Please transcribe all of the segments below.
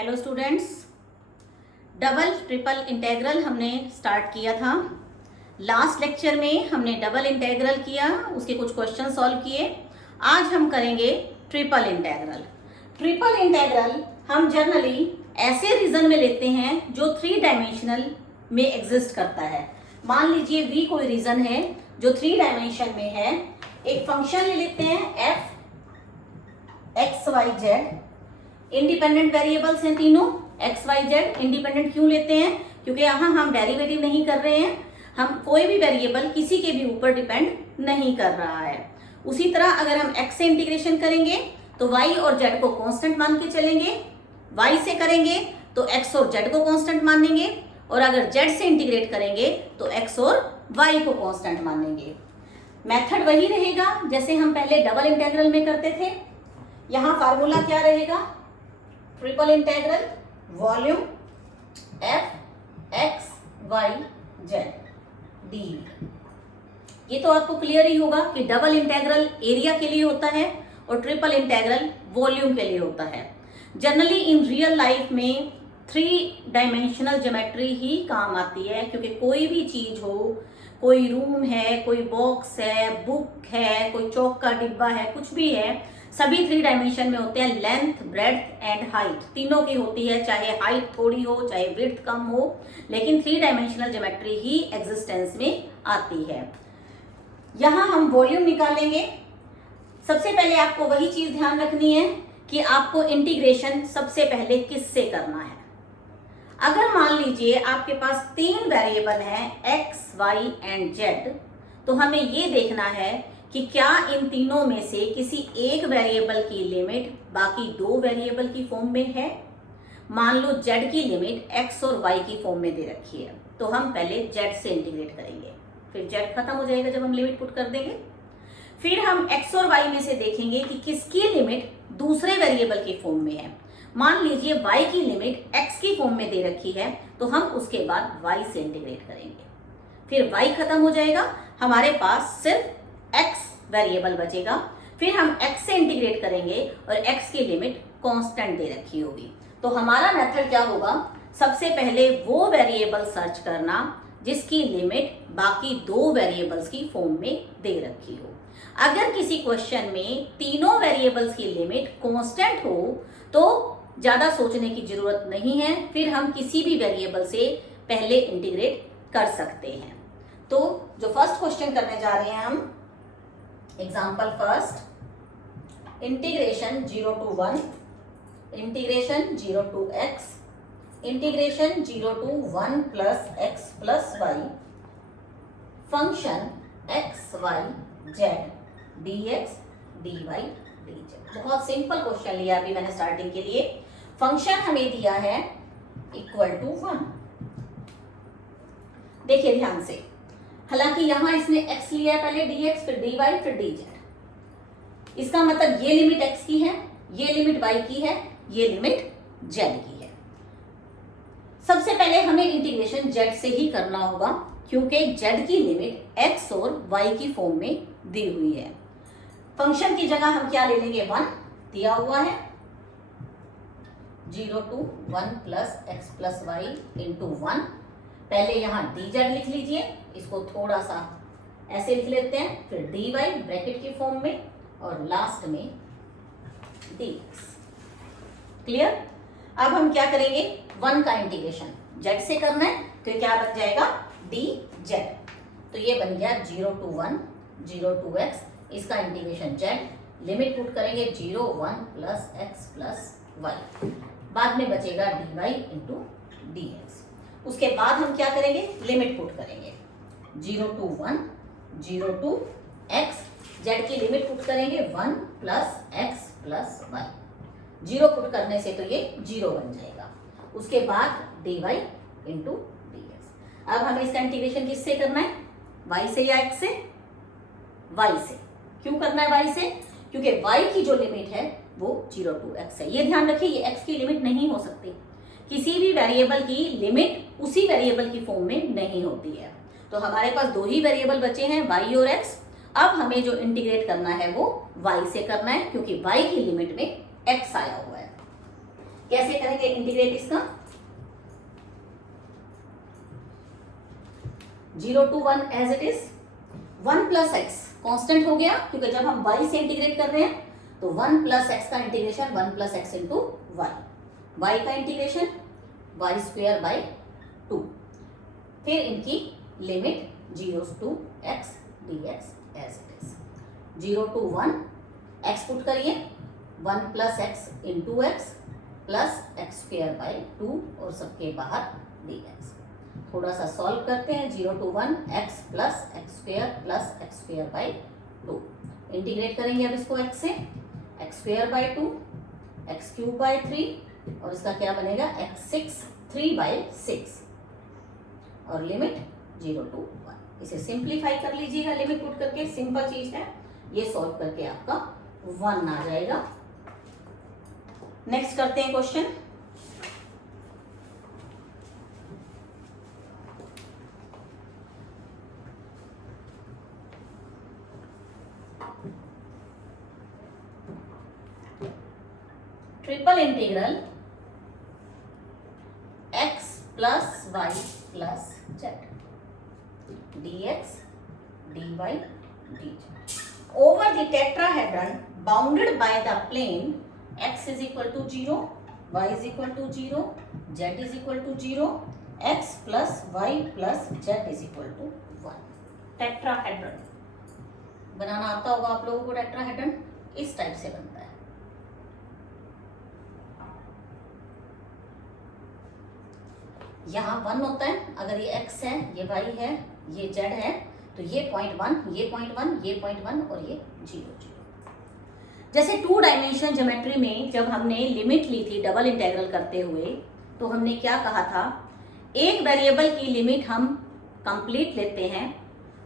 Hello students, double triple integral हमने start किया था। लास्ट लेक्चर में हमने डबल इंटेग्रल किया, उसके कुछ क्वेश्चन सॉल्व किए। आज हम करेंगे ट्रिपल इंटेग्रल। ट्रिपल इंटेग्रल हम जनरली ऐसे रीजन में लेते हैं जो 3 डायमेंशनल में एग्जिस्ट करता है। मान लीजिए v कोई रीजन है जो 3 डायमेंशन में है। एक फंक्शन ले लेते हैं f x y z. Independent variables हैं तीनों एक्स वाई जेड। इंडिपेंडेंट क्यों लेते हैं? क्योंकि यहाँ हम डेरिवेटिव नहीं कर रहे हैं, हम कोई भी वेरिएबल किसी के भी ऊपर डिपेंड नहीं कर रहा है। उसी तरह अगर हम x से इंटीग्रेशन करेंगे तो y और z को कांस्टेंट मान के चलेंगे, y से करेंगे तो x और z को कांस्टेंट मानेंगे, और अगर z से इंटीग्रेट करेंगे तो x और y को कांस्टेंट मानेंगे। मेथड वही रहेगा जैसे हम पहले डबल इंटेग्रल में करते थे। यहाँ फार्मूला क्या रहेगा? Triple integral volume f x y z d। ये तो आपको क्लियर ही होगा कि डबल इंटेग्रल एरिया के लिए होता है और ट्रिपल इंटेग्रल वॉल्यूम के लिए होता है। जनरली इन रियल लाइफ में 3 डायमेंशनल ज्योमेट्री ही काम आती है, क्योंकि कोई भी चीज हो, कोई रूम है, कोई बॉक्स है, बुक है, कोई चौक का डिब्बा है, कुछ भी है, सभी 3 डायमेंशन में होते हैं। लेंथ, ब्रेड्थ एंड हाइट तीनों की होती है, चाहे हाइट थोड़ी हो चाहे विड्थ कम हो, लेकिन 3 डायमेंशनल ज्योमेट्री ही एग्जिस्टेंस में आती है। यहां हम वॉल्यूम निकालेंगे। सबसे पहले आपको वही चीज ध्यान रखनी है कि आपको इंटीग्रेशन सबसे पहले किससे करना है। अगर मान लीजिए आपके पास 3 वेरिएबल हैं x, y एंड z, तो हमें ये देखना है कि क्या इन तीनों में से किसी एक वेरिएबल की लिमिट बाकी 2 वेरिएबल की फॉर्म में है। मान लो z की लिमिट x और y की फॉर्म में दे रखी है, तो हम पहले z से इंटीग्रेट करेंगे, फिर z खत्म हो जाएगा जब हम लिमिट पुट कर देंगे। फिर हम x और y में से देखेंगे कि किसकी लिमिट दूसरे वेरिएबल की फॉर्म में है। मान लीजिए y की लिमिट x की फॉर्म में दे रखी है, तो हम उसके बाद y से इंटीग्रेट करेंगे, फिर y खत्म हो जाएगा, हमारे पास सिर्फ x वेरिएबल बचेगा। फिर हम x से इंटीग्रेट करेंगे और x की लिमिट कांस्टेंट दे रखी होगी। तो हमारा मेथड क्या होगा? सबसे पहले वो वेरिएबल सर्च करना जिसकी लिमिट बाकी 2 वेरिएबल्स की फॉर्म में दे रखी हो। अगर किसी क्वेश्चन में तीनों वेरिएबल्स की लिमिट कांस्टेंट हो तो ज्यादा सोचने की जरूरत नहीं है, फिर हम किसी भी वेरिएबल से पहले इंटीग्रेट कर सकते हैं। तो जो फर्स्ट क्वेश्चन करने जा रहे हैं हम, example first, integration 0 to 1, integration 0 to x, integration 0 to 1 plus x plus y, function x y z dx dy dz। बहुत सिंपल क्वेश्चन लिया अभी मैंने स्टार्टिंग के लिए। फंक्शन हमें दिया है इक्वल टू 1। देखिए ध्यान से, हालांकि यहां इसने x लिया है पहले, dx फिर dy फिर dz। इसका मतलब ये लिमिट x की है, ये लिमिट y की है, ये लिमिट z की है। सबसे पहले हमें इंटीग्रेशन z से ही करना होगा, क्योंकि z की लिमिट x और y की फॉर्म में दी हुई है। फंक्शन की जगह हम क्या ले लेंगे? 1 दिया हुआ है, 0 to 1 plus x plus y into 1। पहले यहाँ dz लिख लीजिए, इसको थोड़ा सा ऐसे लिख लेते हैं, फिर dy ब्रैकेट की फॉर्म में, और लास्ट में dx। क्लियर? अब हम क्या करेंगे? 1 का इंटीग्रेशन z से करना है, तो क्या बन जाएगा? dz। तो ये बन गया 0 to 1 0 to x, इसका इंटीग्रेशन z, लिमिट पुट करेंगे 0 1 plus x plus y, बाद में बचेगा dy into dx। उसके बाद हम क्या करेंगे? लिमिट पुट करेंगे 0 to 1 0 to x, z की लिमिट पुट करेंगे 1 plus x plus y। 0 put करने से तो ये 0 बन जाएगा। उसके बाद dy into dx। अब हमें इसका इंटीग्रेशन किससे करना है? y से या x से? y से। क्यों करना है y से? क्योंकि y की जो लिमिट है वो 0 to x है। ये ध्यान रखिए, ये x की लिमिट नहीं हो सकती। किसी भी वेरिएबल की लिमिट उसी वेरिएबल की फॉर्म में नहीं होती है। तो हमारे पास 2 ही वेरिएबल बचे हैं, y और x। अब हमें जो इंटीग्रेट करना है वो y से करना है, क्योंकि y की लिमिट में x आया हुआ है। कैसे करेंगे इंटीग्रेट इसका? 0 to 1 as it is. 1 plus x constant हो गया, क्योंकि जब हम y से इंटीग्रेट कर रहे हैं तो 1 प्लस एक्स का integration 1 plus x into y का इंटीग्रेशन y स्क्वेयर बाई 2, फिर इनकी limit 0 to x dx as it is. 0 to 1 x put करिए, 1 plus x into x plus x square by 2 और सबके बाहर dx। थोड़ा सा सॉल्व करते हैं। 0 to 1 x plus x square by 2, integrate करेंगे अब इसको x से, x square by 2, x cube by 3 और इसका क्या बनेगा x6 3 बाई 6 और लिमिट 0 to 1। इसे सिंप्लीफाई कर लीजिएगा लिमिट पुट करके, सिंपल चीज है ये, सॉल्व करके आपका 1 आ जाएगा। नेक्स्ट करते हैं question. Triple integral x plus Y plus z dx dy dz over the tetrahedron bounded by the plane x is equal to 0, y is equal to 0, z is equal to 0, x plus y plus z is equal to 1। Tetrahedron बनाना आता होगा आप लोगों को। Tetrahedron इस type से बनता है। यहाँ 1 होता है, अगर ये x है, ये y है, ये z है, तो ये पॉइंट 1, ये पॉइंट 1, ये पॉइंट 1 और ये 0 0। जैसे 2 डायमेंशन ज्योमेट्री में जब हमने लिमिट ली थी डबल इंटीग्रल करते हुए, तो हमने क्या कहा था, एक वेरिएबल की लिमिट हम कंप्लीट लेते हैं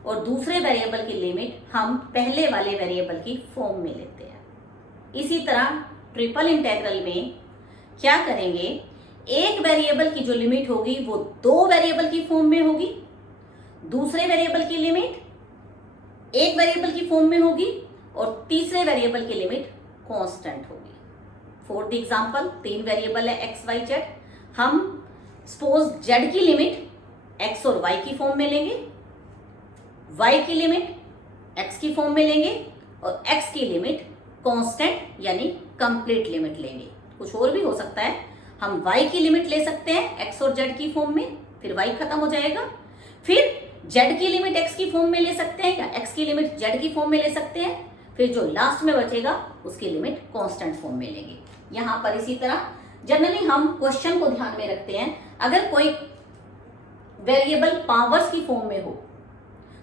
और दूसरे वेरिएबल की लिमिट हम पहले वाले वेरिएबल की फॉर्म में लेते हैं। इसी तरह ट्रिपल इंटीग्रल में क्या करेंगे, एक वेरिएबल की जो लिमिट होगी वो 2 वेरिएबल की फॉर्म में होगी, दूसरे वेरिएबल की लिमिट एक वेरिएबल की फॉर्म में होगी और तीसरे वेरिएबल की लिमिट कांस्टेंट होगी। फॉर द एग्जांपल 3 वेरिएबल है x y z, हम सपोज z की लिमिट x और y की फॉर्म में लेंगे, y की लिमिट x की फॉर्म में लेंगे और x की लिमिट कांस्टेंट यानी कंप्लीट लिमिट लेंगे। कुछ और भी हो सकता है, हम y की लिमिट ले सकते हैं x और z की फॉर्म में, फिर y खत्म हो जाएगा, फिर z की लिमिट x की फॉर्म में ले सकते हैं या x की लिमिट z की फॉर्म में ले सकते हैं, फिर जो लास्ट में बचेगा उसकी लिमिट कांस्टेंट फॉर्म में लेंगे। यहाँ पर इसी तरह जनरली हम क्वेश्चन को ध्यान में रखते हैं, अगर कोई वेरिएबल पावर्स की फॉर्म में हो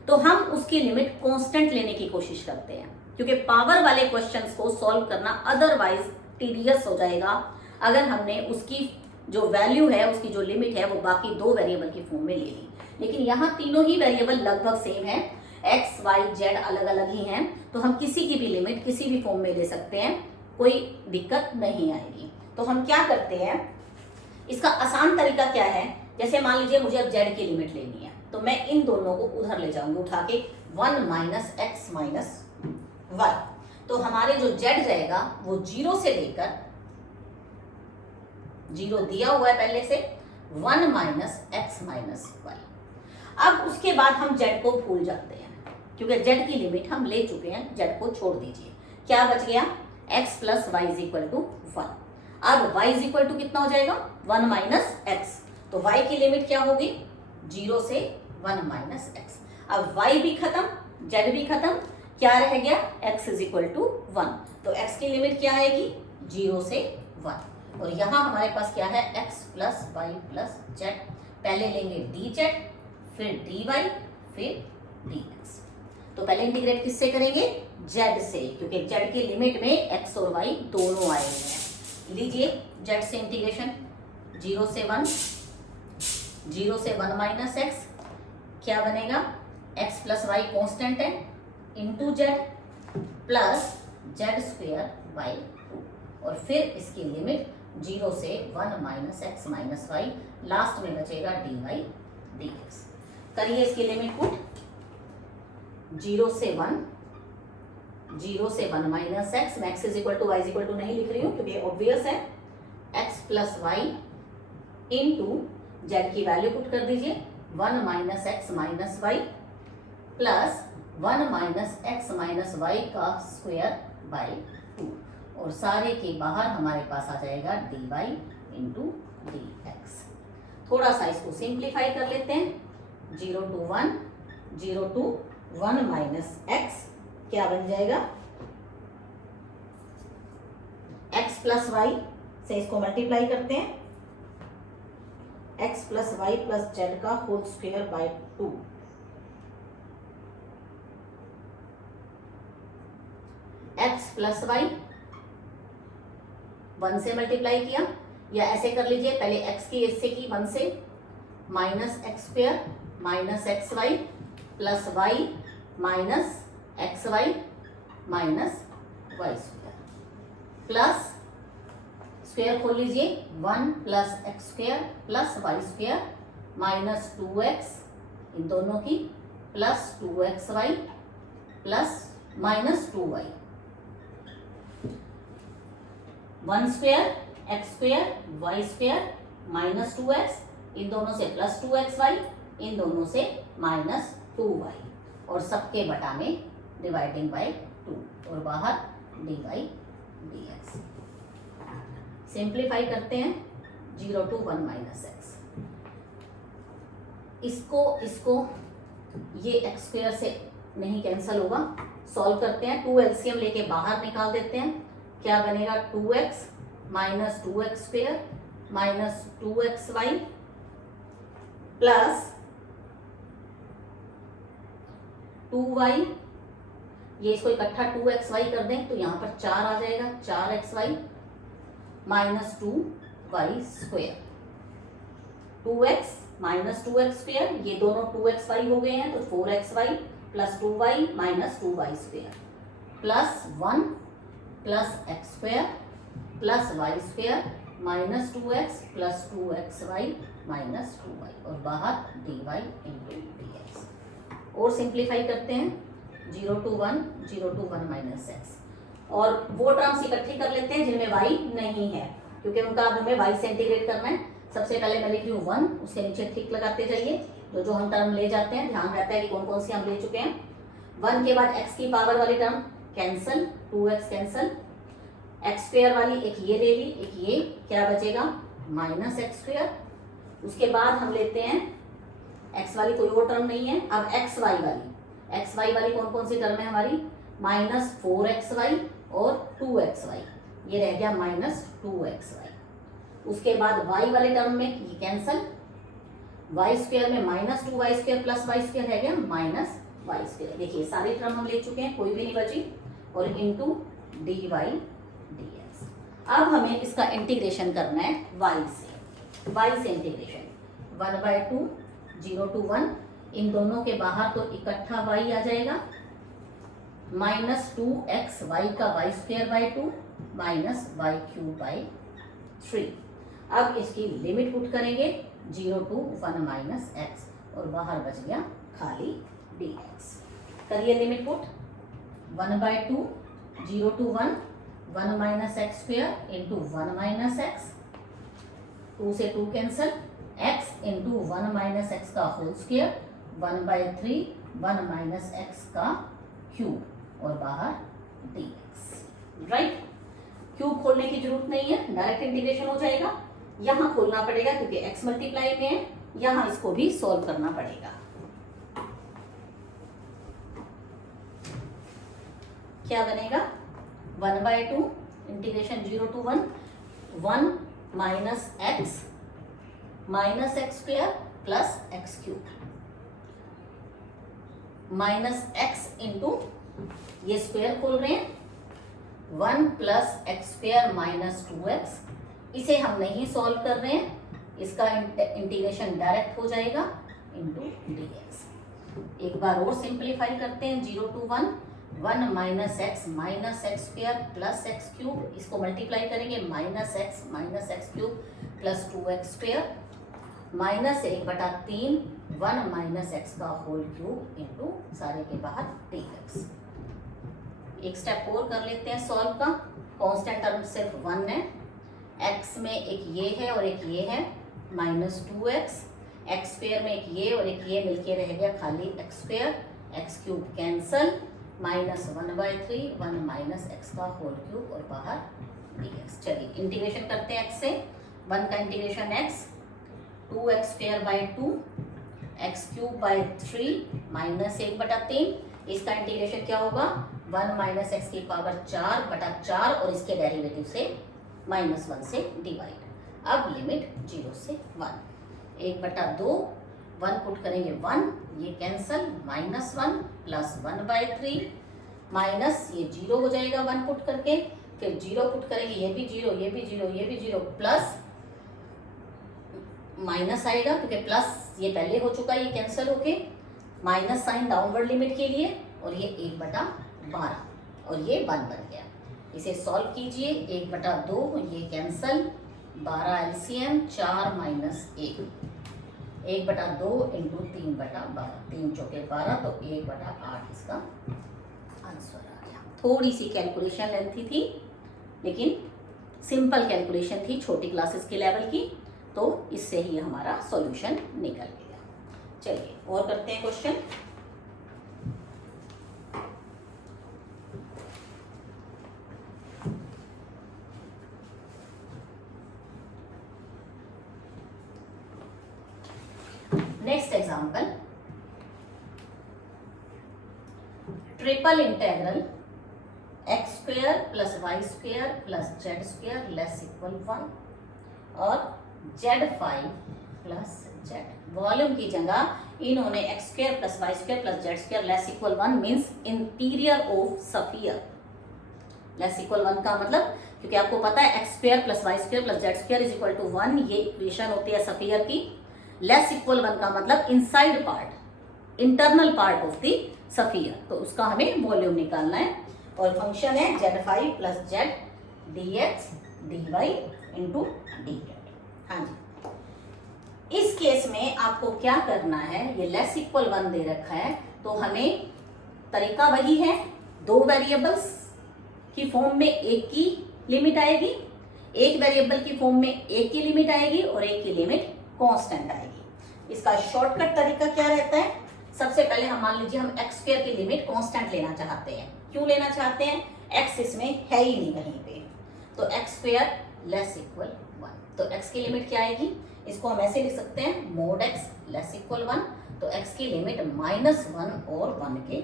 तो हम उसकी लिमिट कांस्टेंट लेने की कोशिश करते हैं, क्योंकि पावर वाले क्वेश्चंस को सॉल्व करना अदरवाइज टीडियस हो जाएगा अगर हमने उसकी जो वैल्यू है, उसकी जो लिमिट है वो बाकी 2 वेरिएबल की फॉर्म में ले ली। लेकिन यहाँ तीनों ही वेरिएबल लगभग सेम है, x y z अलग अलग ही हैं, तो हम किसी की भी लिमिट किसी भी फॉर्म में ले सकते हैं, कोई दिक्कत नहीं आएगी। तो हम क्या करते हैं, इसका आसान तरीका क्या है, जैसे मान लीजिए मुझे अब z की लिमिट लेनी है, तो मैं इन दोनों को उधर ले जाऊंगी उठा के 1 माइनस एक्स माइनस वाई, तो हमारे जो z जाएगा वो 0 से लेकर, 0 दिया हुआ है पहले से, 1 माइनस एक्स माइनस वाई। अब उसके बाद हम z को भूल जाते हैं, क्योंकि z की लिमिट हम ले चुके हैं, z को छोड़ दीजिए। क्या बच गया, x plus y is equal to 1। अब y इज इक्वल टू कितना हो जाएगा, 1 माइनस एक्स, तो y की लिमिट क्या होगी, 0 से 1 माइनस एक्स। अब y भी खत्म, z भी खत्म, क्या रह गया, x इज इक्वल टू 1, तो x की लिमिट क्या आएगी, 0 से 1। और यहाँ हमारे पास क्या है, x plus Y plus z, पहले लेंगे dz, फिर dy, फिर dx। तो पहले इंटीग्रेट किससे करेंगे, z से, क्योंकि z की लिमिट में x और y दोनों आए हुए हैं। लीजिए z से इंटीग्रेशन, 0 से 1, 0 से 1 माइनस एक्स, क्या बनेगा, x प्लस वाई कॉन्स्टेंट है, into z plus z square by 2, और फिर इसकी लिमिट 0 से 1 minus x minus y, last में बचेगा dy dx। करिए इसकी लिमिट पुट, 0 से 1, 0 से 1 माइनस एक्स, मैं x is equal to y is equal to नहीं लिख रही हूँ क्योंकि ऑब्वियस है, x plus y into z की वैल्यू पुट कर दीजिए 1 minus x minus y plus 1 minus x minus y का स्क्वायर बाई 2 और सारे के बाहर हमारे पास आ जाएगा d y into d x. थोड़ा सा इसको सिंप्लीफाई कर लेते हैं 0 to 1 0 to 1 माइनस एक्स क्या बन जाएगा x प्लस वाई से इसको मल्टीप्लाई करते हैं x plus Y plus Z का whole square by 2 x plus Y 1 से मल्टीप्लाई किया या ऐसे कर लीजिए पहले x की इससे की 1 से minus x square minus x y plus y minus x y minus y square plus square खोल लीजिए 1 plus x square plus y square minus 2x इन दोनों की plus 2xy plus minus 2y 1 square x square y square minus 2x इन दोनों से plus 2xy इन दोनों से माइनस 2y और सबके बटा में डिवाइडिंग बाय 2 और बाहर dy dx। सिंप्लीफाई करते हैं 0 to 1 माइनस एक्स इसको ये एक्स स्क्वायर से नहीं कैंसिल होगा सॉल्व करते हैं 2 एलसीएम लेके बाहर निकाल देते हैं क्या बनेगा 2x minus 2x square minus 2xy plus 2y ये इसको इकट्ठा 2xy कर दें तो यहाँ पर 4 आ जाएगा 4xy minus 2y square 2x minus 2x square ये दोनों 2xy हो गए हैं तो 4xy plus 2y minus 2y square plus 1 plus x square plus y square minus 2x plus 2xy minus 2y और बाहर dy इंटू dx और simplify करते हैं 0 to 1 0 to 1 माइनस एक्स और वो टर्म्स इकट्ठी कर लेते हैं जिनमें y नहीं है क्योंकि उनका अब हमें y से इंटीग्रेट करना है। सबसे पहले मैं लिख रही हूँ 1 उसके नीचे ठीक लगाते जाइए जो हम टर्म ले जाते हैं ध्यान रहता है कि कौन कौन सी हम ले चुके हैं। 1 के बाद x की पावर वाली term cancel 2x cancel x square वाली एक ये ले ली एक ये क्या बचेगा माइनस एक्स स्क्वायर। उसके बाद हम लेते हैं x वाली कोई और टर्म नहीं है अब एक्स वाई वाली कौन कौन सी टर्म है हमारी माइनस 4xy और 2xy ये रह गया माइनस 2xy। उसके बाद y वाले टर्म में ये कैंसल वाई स्क्वायर में minus 2y square plus y square रह गया माइनस वाई स्क्वायर। देखिए सारी टर्म हम ले चुके हैं कोई भी नहीं बची और इंटू dy dx। अब हमें इसका इंटीग्रेशन करना है y से इंटीग्रेशन 1/2 0 to 1 इन दोनों के बाहर तो इकट्ठा y आ जाएगा माइनस 2xy का y square by 2 minus y cube by 3। अब इसकी लिमिट पुट करेंगे 0 to 1 माइनस एक्स और बाहर बच गया खाली dx। करिए limit put 1/2 0 to 1 1 minus x square into 1 minus x 2 से 2 cancel x into 1 minus x का होल स्क्वायर 1/3 1 माइनस एक्स का क्यूब और बाहर dx। राइट क्यूब खोलने की जरूरत नहीं है डायरेक्ट इंटीग्रेशन हो जाएगा। यहाँ खोलना पड़ेगा क्योंकि x मल्टीप्लाई में है यहाँ इसको भी सॉल्व करना पड़ेगा। क्या बनेगा 1/2 integration 0 to 1 minus x square plus x cube minus x into ये स्क्वायर खोल रहे हैं 1 plus x square minus 2x इसे हम नहीं सॉल्व कर रहे हैं इसका इंटीग्रेशन डायरेक्ट हो जाएगा इंटू dx। एक बार और सिंप्लीफाई करते हैं 0 to 1 minus x square plus x cube इसको मल्टीप्लाई करेंगे minus x cube plus 2x square minus 1/3 1 minus x का होल क्यूब इंटू सारे के बाहर dx। एक स्टेप और कर लेते हैं सॉल्व का कांस्टेंट टर्म सिर्फ 1 है x में एक ये है और एक ये है -2x, एक्स स्क्वायर में एक ये और एक ये मिलके रह गया खाली x square, x cube cancel, -1/3 1 minus x का होल क्यूब और बाहर dx। चलिए इंटीग्रेशन करते हैं x से, 1 का integration x, 2x²/2 x cube by 3 -1/3, इसका इंटीग्रेशन क्या होगा 1 माइनस एक्स की पावर 4/4 और इसके डेरिवेटिव से -1 से डिवाइड। अब लिमिट 0 से 1, 1/2 1 पुट करेंगे 1, ये कैंसल, -1 प्लस 1/3 माइनस ये 0 हो जाएगा 1 पुट करके, फिर 0 पुट करेंगे, ये भी 0 ये भी 0 ये भी 0 प्लस माइनस आएगा क्योंकि प्लस ये पहले हो चुका है, ये कैंसिल होके माइनस साइन डाउनवर्ड लिमिट के लिए, और ये 1/12 और ये 1 बन गया। इसे सॉल्व कीजिए, 1/2 ये कैंसल, 12 एलसीएम 4 माइनस 1, 1/2 इंटू 3/12, 3 चौके 12 तो 1/8 इसका आंसर आ गया। थोड़ी सी कैलकुलेशन लेंथी थी लेकिन सिंपल कैलकुलेशन थी छोटी क्लासेस के लेवल की, तो इससे ही हमारा सॉल्यूशन निकल गया। चलिए और करते हैं question. Next example, triple integral x² plus y² plus z² less equal 1 और z5 प्लस z। वॉल्यूम की जगह इन्होंने x² plus y² plus z² less equal 1 means interior of sphere. Less equal 1 का मतलब, क्योंकि आपको पता है x² plus y² plus z² is equal to 1, ये इक्वेशन होती है सफियर की। लेस इक्वल 1 का मतलब inside part, internal part of the sphere, तो उसका हमें वॉल्यूम निकालना है और फंक्शन है z5 plus z dx dy into dz। हाँ जी, इस केस में आपको क्या करना है, ये लेस इक्वल 1 दे रखा है तो हमें तरीका वही है, दो वेरिएबल्स की फॉर्म में एक की लिमिट आएगी, एक वेरिएबल की फॉर्म में एक की लिमिट आएगी और एक की लिमिट कांस्टेंट आएगी। इसका शॉर्टकट तरीका क्या रहता है, सबसे पहले हम मान लीजिए हम x² की लिमिट कांस्टेंट लेना चाहते हैं। क्यों लेना चाहते हैं, x इसमें है ही नहीं कहीं पे, तो x² लेस इक्वल 1, तो x की लिमिट क्या आएगी, इसको हम ऐसे लिख सकते हैं मोड x लेस इक्वल 1, तो x की लिमिट -1 और 1 के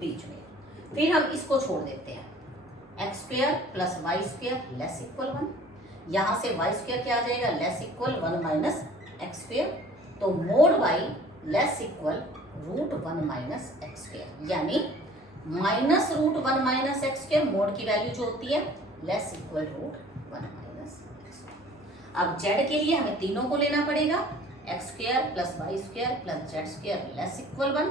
बीच में। फिर हम इसको छोड़ देते हैं, x² plus y² less equal 1, यहाँ से y² क्या आ जाएगा लेस इक्वल 1 माइनस x², तो mode y less equal √1 minus x², यानी -√1 माइनस x², मोड की वैल्यू जो होती है लेस इक्वल √1 माइनस x²। अब z के लिए हमें तीनों को लेना पड़ेगा, x² plus y² plus z² less equal 1,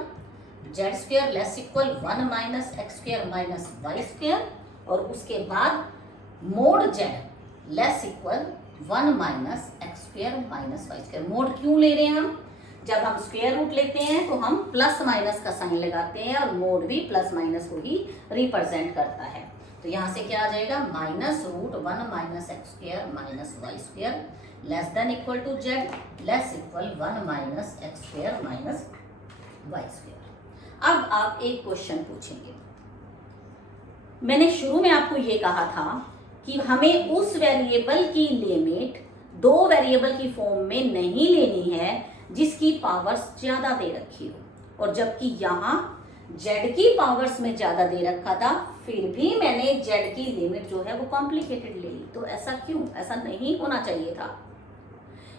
z² less equal 1 minus x² minus y², और उसके बाद mode z less equal 1 minus x² minus y²। Mode क्यों ले रहे हैं हम, जब हम स्क्वायर रूट लेते हैं तो हम प्लस माइनस का साइन लगाते हैं और मोड भी प्लस माइनस को ही रिप्रेजेंट करता है, तो यहाँ से क्या आ जाएगा -√1 minus x² minus y² less than equal to z less equal 1 minus x² minus y²। अब आप एक क्वेश्चन पूछेंगे, मैंने शुरू में आपको ये कहा था कि हमें उस वेरिएबल की लिमिट दो वेरिएबल की फॉर्म में नहीं लेनी है जिसकी पावर्स ज्यादा दे रखी हो, और जबकि यहाँ z की पावर्स में ज्यादा दे रखा था फिर भी मैंने z की लिमिट जो है वो कॉम्प्लिकेटेड ले ली। तो ऐसा क्यों, ऐसा नहीं होना चाहिए था।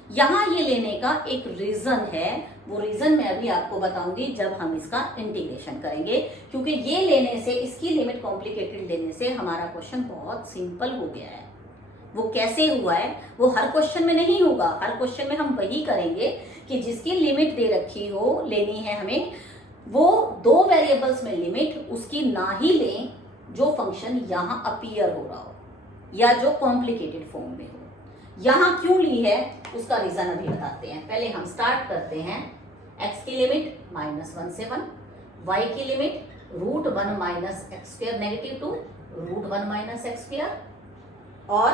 यहाँ ये लेने का एक रीजन है, वो रीजन मैं अभी आपको बताऊंगी जब हम इसका इंटीग्रेशन करेंगे, क्योंकि ये लेने से, इसकी लिमिट कॉम्प्लिकेटेड लेने से हमारा क्वेश्चन बहुत सिंपल हो गया है। वो कैसे हुआ है वो हर क्वेश्चन में नहीं होगा, हर क्वेश्चन में हम वही करेंगे कि जिसकी लिमिट दे रखी हो, लेनी है हमें, वो दो वेरिएबल्स में लिमिट उसकी ना ही लें जो फंक्शन यहाँ अपीयर हो रहा हो या जो कॉम्प्लिकेटेड फॉर्म में हो। यहाँ क्यों ली है उसका रीजन अभी बताते हैं। पहले हम स्टार्ट करते हैं, x की लिमिट -1 से 1, y की limit √1 minus x² negative to √1 minus x², और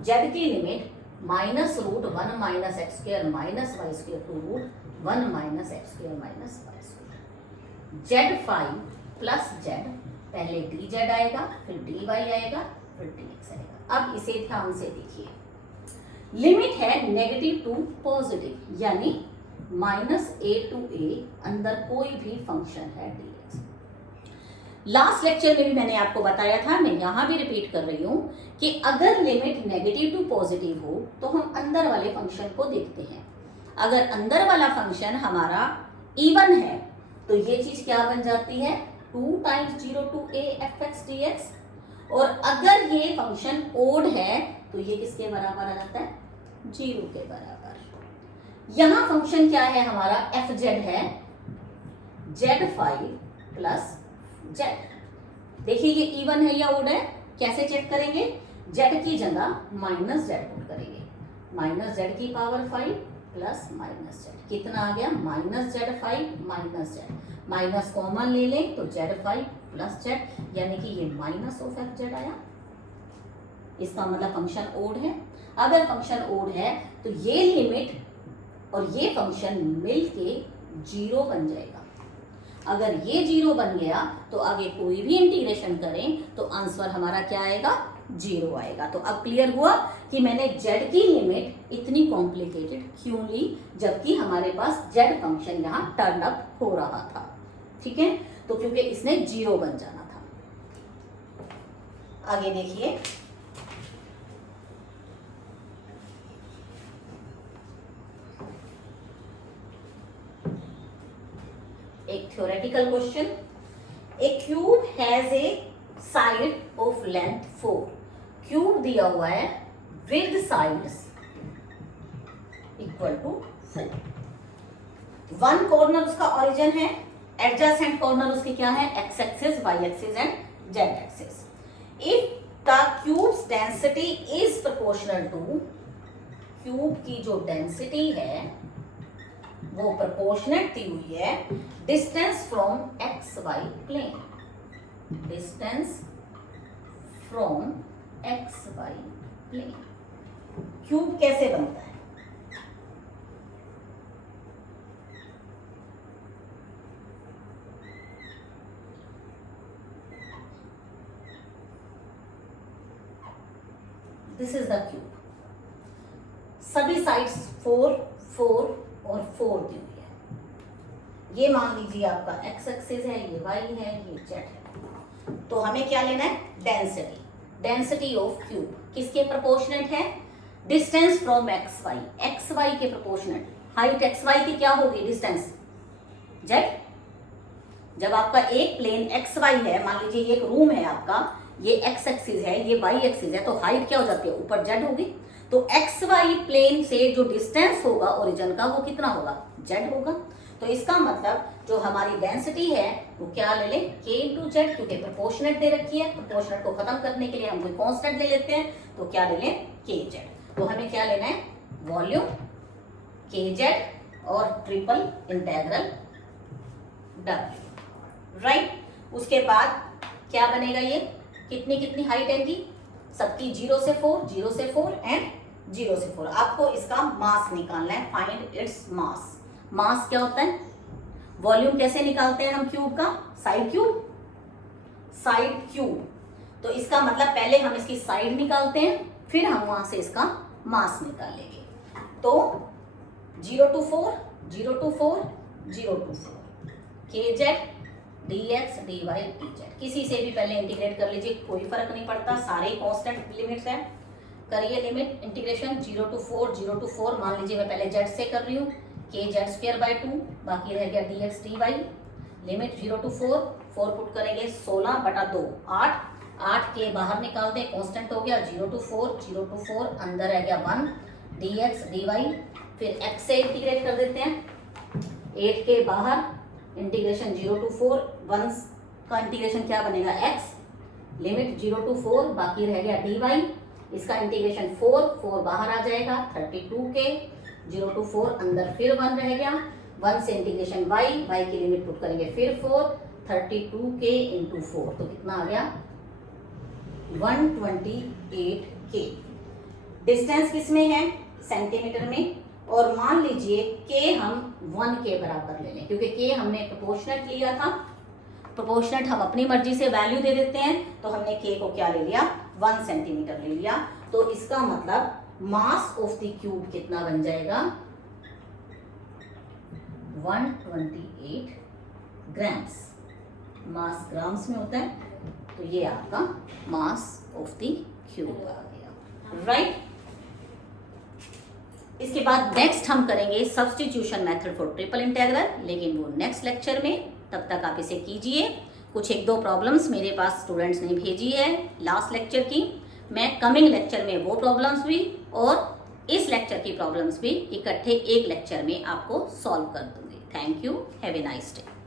जेड की limit -√1 minus x square minus y square to √1 minus x square minus y square. Z five plus z, पहले डी जेड आएगा, फिर D Y आएगा, फिर D x आएगा। अब इसे ध्यान से देखिए, लिमिट है नेगेटिव टू पॉजिटिव, यानी -a टू a, अंदर कोई भी फंक्शन है dx। लास्ट लेक्चर में भी मैंने आपको बताया था, मैं यहां भी रिपीट कर रही हूं कि अगर लिमिट नेगेटिव टू पॉजिटिव हो तो हम अंदर वाले फंक्शन को देखते हैं। अगर अंदर वाला फंक्शन हमारा इवन है तो ये चीज क्या बन जाती है, 2 times 0 to a fx dx। और अगर ये फंक्शन ओड है तो ये किसके बराबर आ जाता है, 0 के बराबर। यहां फंक्शन क्या है हमारा, एफ जेड है, z5 प्लस जेड। देखिए ये इवन है या ओड है, कैसे चेक करेंगे, z की जगह माइनस जेड पुट करेंगे, माइनस जेड की पावर 5 प्लस माइनस जेड, कितना आ गया, -z5 minus Z, minus common ले लें तो z5 प्लस जेड, यानी कि ये माइनस ऑफ एफ जेड आया। इसका मतलब फंक्शन ओड है। अगर फंक्शन ओड है तो ये लिमिट और ये फंक्शन मिलके 0 बन जाएगा। अगर ये 0 बन गया तो आगे कोई भी इंटीग्रेशन करें तो आंसर हमारा क्या आएगा, 0 आएगा। तो अब क्लियर हुआ कि मैंने z की लिमिट इतनी कॉम्प्लिकेटेड क्यों ली, जबकि हमारे पास z फंक्शन यहाँ टर्न अप हो रहा था। ठीक है, तो क्योंकि इसने 0 बन जाना था। आगे देखिए, एक theoretical question, a cube has a side of length 4। Cube दिया हुआ है with sides equal to 4। One corner उसका ओरिजिन है, एडजेसेंट कॉर्नर उसके क्या है, x axis, y axis and z axis. If the cube's density is proportional to, cube की जो डेंसिटी है वो प्रोपोर्शनेट दी हुई है distance from x y plane, distance from x y plane. Cube कैसे बनता है, दिस इज द क्यूब। सभी साइड्स 4 4 और 4 दी हुई है। ये मान लीजिए आपका एक्स एक्सिस है, ये वाई है, ये जेड है। तो हमें क्या लेना है, डेंसिटी, डेंसिटी ऑफ क्यूब किसके प्रोपोर्शनेट है, distance from x y, x y के प्रोपोर्शनेट। हाइट एक्स वाई की क्या होगी, डिस्टेंस जेड। जब आपका एक प्लेन एक्स वाई है, मान लीजिए ये एक रूम है आपका, ये एक्स एक्सिस है, ये वाई एक्सिस है, तो हाइट क्या हो जाती है, ऊपर जेड होगी। तो एक्स वाई प्लेन से जो डिस्टेंस होगा ओरिजिन का वो कितना होगा, जेड होगा। तो इसका मतलब जो हमारी डेंसिटी है वो क्या ले लें, k इंटू जेड, क्योंकि प्रोपोर्शनेट दे रखी है। प्रोपोर्शनेट को खत्म करने के लिए हम कोई कांस्टेंट ले लेते हैं, तो क्या ले लें, k जेड। तो हमें क्या लेना है, वॉल्यूम k जेड और ट्रिपल इंटेग्रल w, राइट। उसके बाद क्या बनेगा, ये कितनी कितनी हाइट है इनकी, सबकी 0 से 4, 0 से 4 एंड 0 से 4। आपको इसका मास निकालना है, फाइंड इट्स मास। मास क्या होता है, वॉल्यूम कैसे निकालते हैं हम क्यूब का, साइड क्यूब, साइड क्यूब। तो इसका मतलब पहले हम इसकी साइड निकालते हैं, फिर हम वहां से इसका मास निकालेंगे। तो 0 to 4, 0 to 4, 0 to 4, के जेड dx dy dz। किसी से भी पहले इंटीग्रेट कर लीजिए, कोई फर्क नहीं पड़ता, सारे कांस्टेंट लिमिट्स हैं। करिए लिमिट इंटीग्रेशन 0 to 4, 0 to 4, मान लीजिए मैं पहले z से कर रही हूँ, k जेड स्क्वायर बाई 2, बाकी रह गया dx dy। Limit 0 to 4, 4 put करेंगे 16/2, 8, 8 के बाहर निकाल दें, कांस्टेंट हो गया 0 to 4, 0 to 4, अंदर रह गया 1 dx dy। फिर x से इंटीग्रेट कर देते हैं, 8 के बाहर इंटीग्रेशन 0 to 4, 1 का इंटीग्रेशन क्या बनेगा, x। लिमिट 0 to 4, बाकी रह गया dy, इसका इंटीग्रेशन 4, 4 बाहर आ जाएगा 32 के, 0 to 4 अंदर फिर 1 रह गया, 1 से इंटीग्रेशन y, y की लिमिट पुट करेंगे फिर 4, 32 के इंटू 4, तो कितना आ गया 128 के। डिस्टेंस किस में है, सेंटीमीटर में, और मान लीजिए के हम 1 के बराबर ले लें, क्योंकि के हमने प्रोपोर्शनेट लिया था। प्रोपोर्शनेट हम अपनी मर्जी से वैल्यू दे देते हैं, तो हमने के को क्या ले लिया, 1 सेंटीमीटर ले लिया। तो इसका मतलब मास ऑफ द क्यूब कितना बन जाएगा, 128 ग्राम्स। मास ग्राम्स में होता है, तो ये आपका मास ऑफ द क्यूब आ गया, राइट। इसके बाद नेक्स्ट हम करेंगे substitution method for triple integral, लेकिन वो नेक्स्ट लेक्चर में। तब तक आप इसे कीजिए। कुछ 1-2 प्रॉब्लम्स मेरे पास स्टूडेंट्स ने भेजी है लास्ट लेक्चर की, मैं कमिंग लेक्चर में वो प्रॉब्लम्स भी और इस लेक्चर की प्रॉब्लम्स भी इकट्ठे एक लेक्चर में आपको सॉल्व कर दूंगी। Thank you, have a nice day.